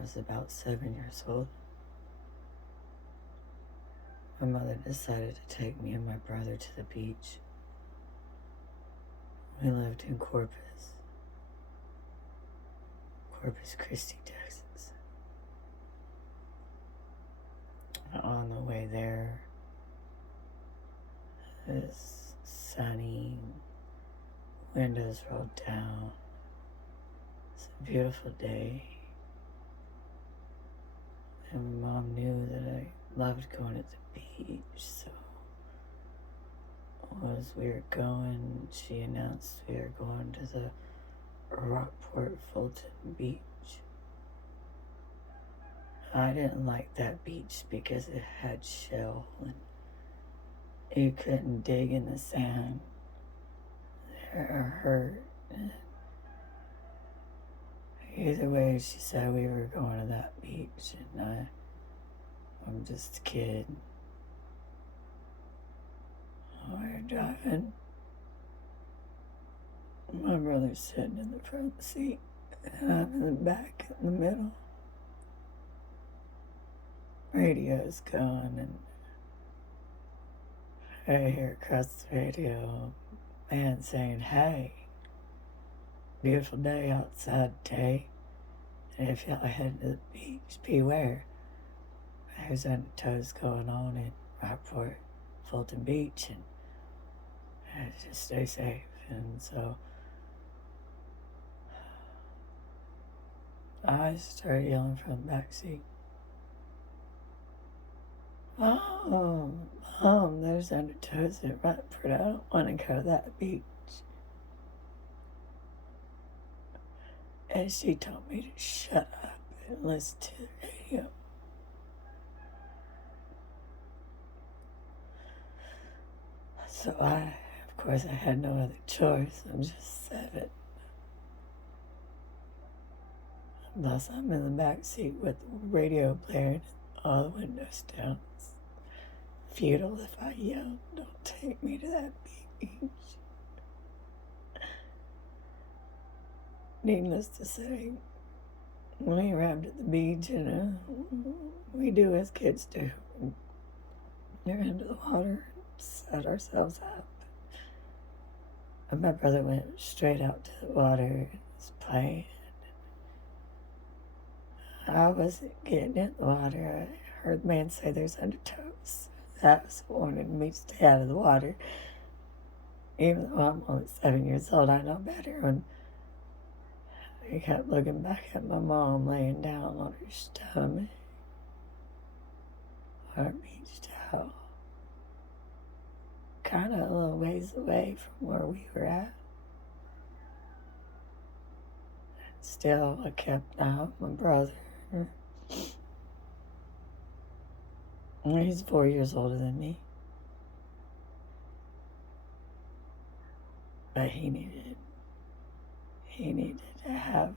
I was about 7 years old, my mother decided to take me and my brother to the beach. We lived in Corpus Christi, Texas. On the way there, it was sunny, windows rolled down. It's a beautiful day. And my mom knew that I loved going to the beach, so as we were going, she announced we were going to the Rockport Fulton Beach. I didn't like that beach because it had shell and you couldn't dig in the sand. It hurt. Either way, she said we were going to that beach, and I'm just a kid. We were driving. My brother's sitting in the front seat, and I'm in the back, in the middle. Radio's going, and I hear across the radio a man saying, "Hey, beautiful day outside today. And if y'all head to the beach, beware. There's undertows going on in Rockport, Fulton Beach, and just stay safe." And so I started yelling from the back seat, Mom, there's undertows in Rockport. I don't want to go to that beach." And she told me to shut up and listen to the radio. So of course, I had no other choice. I'm just 7. Thus, I'm in the back seat with the radio blaring, all the windows down. It's futile if I yell, "Don't take me to that beach." Needless to say, we arrived at the beach, and we do as kids do. We're into the water, set ourselves up. And my brother went straight out to the water and was playing. I wasn't getting in the water. I heard the man say there's undertows. That was warning me to stay out of the water. Even though I'm only 7 years old, I know better. And I kept looking back at my mom laying down on her stomach, on her beach towel, kind of a little ways away from where we were at. Still, I kept an eye on my brother. He's 4 years older than me. But he needed to have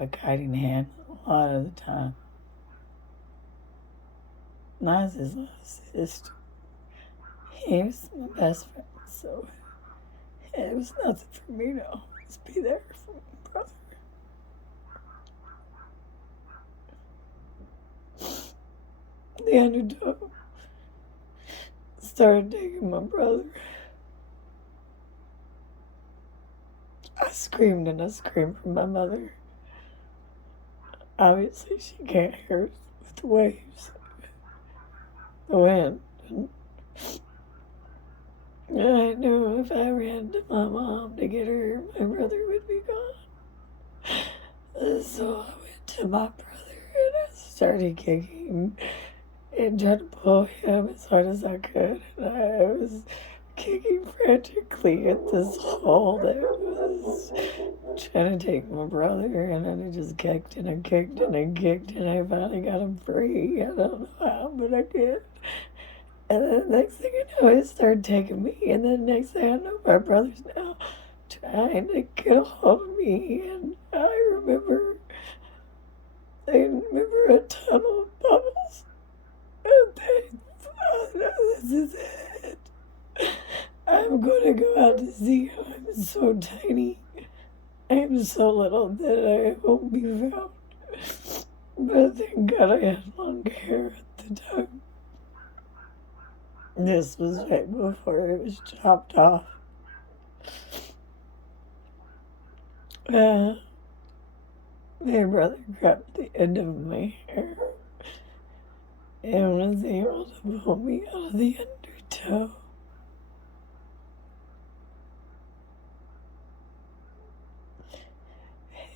a guiding hand a lot of the time. And I was his little sister. He was my best friend, so it was nothing for me to always be there for my brother. The undertow started digging my brother. I screamed and I screamed for my mother. Obviously, she can't hear us with the waves, the wind. And I knew if I ran to my mom to get her, my brother would be gone. So I went to my brother and I started kicking and trying to pull him as hard as I could. And I was kicking frantically at this hole that was trying to take my brother, and then I just kicked and I kicked and I kicked, and I finally got him free. I don't know how, but I did. And then the next thing I know, it started taking me, and then the next thing I know, my brother's now trying to get a hold of me, and I remember a tunnel of bubbles, and they thought, "This is it. I'm going to go out to sea. I'm so tiny." I am so little that I won't be found. But thank God I had long hair at the time. This was right before it was chopped off. Uh, my brother grabbed the end of my hair and was able to pull me out of the undertow.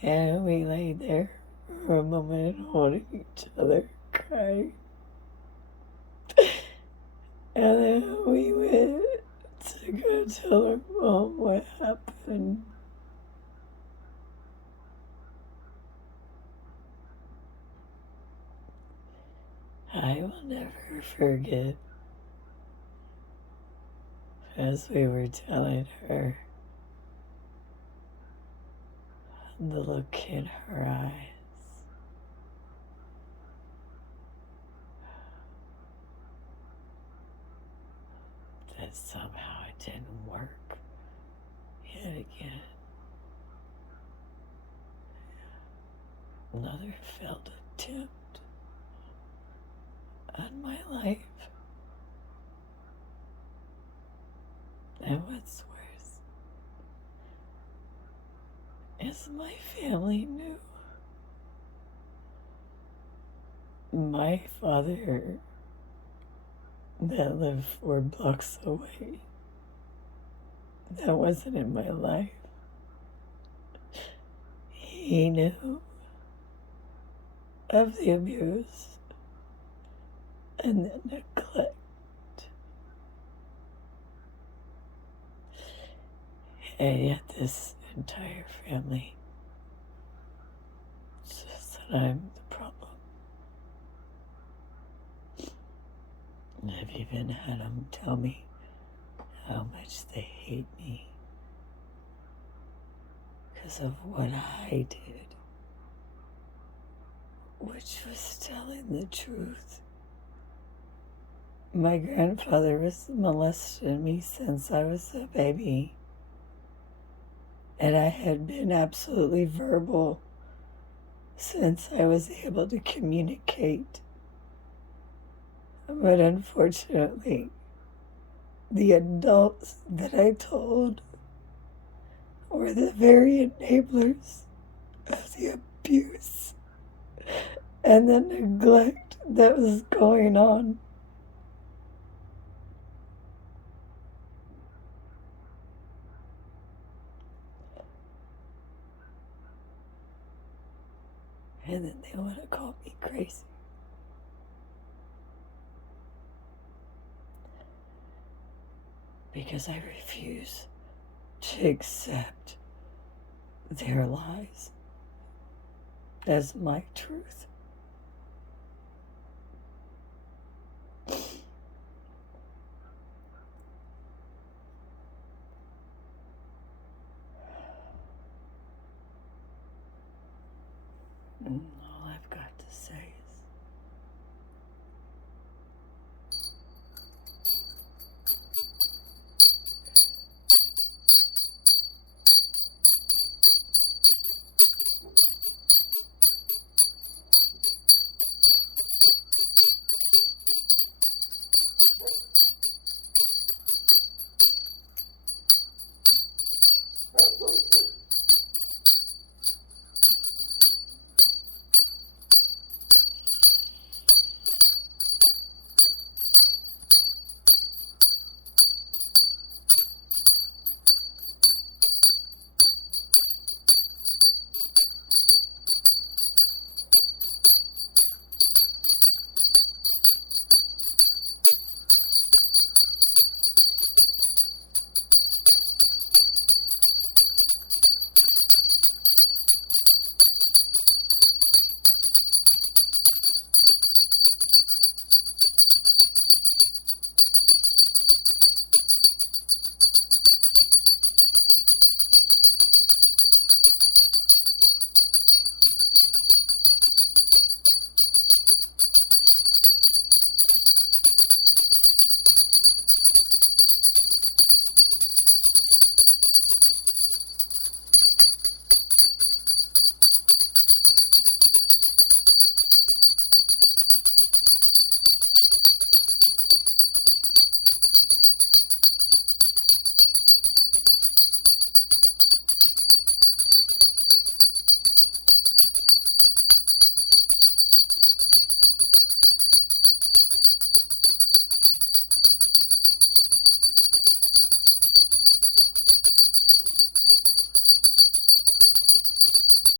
And we lay there for a moment holding each other, crying. And then we went to go tell our mom what happened. I will never forget as we were telling her the look in her eyes. That somehow it didn't work yet again. Another failed attempt on my life. And what's worse is my family knew. My father, that lived 4 blocks away, that wasn't in my life, he knew of the abuse and the neglect. And yet this entire family says that I'm the problem. And I've even had them tell me how much they hate me because of what I did, which was telling the truth. My grandfather was molesting me since I was a baby, and I had been absolutely verbal since I was able to communicate. But unfortunately, the adults that I told were the very enablers of the abuse and the neglect that was going on. And then they want to call me crazy. Because I refuse to accept their lies as my truth.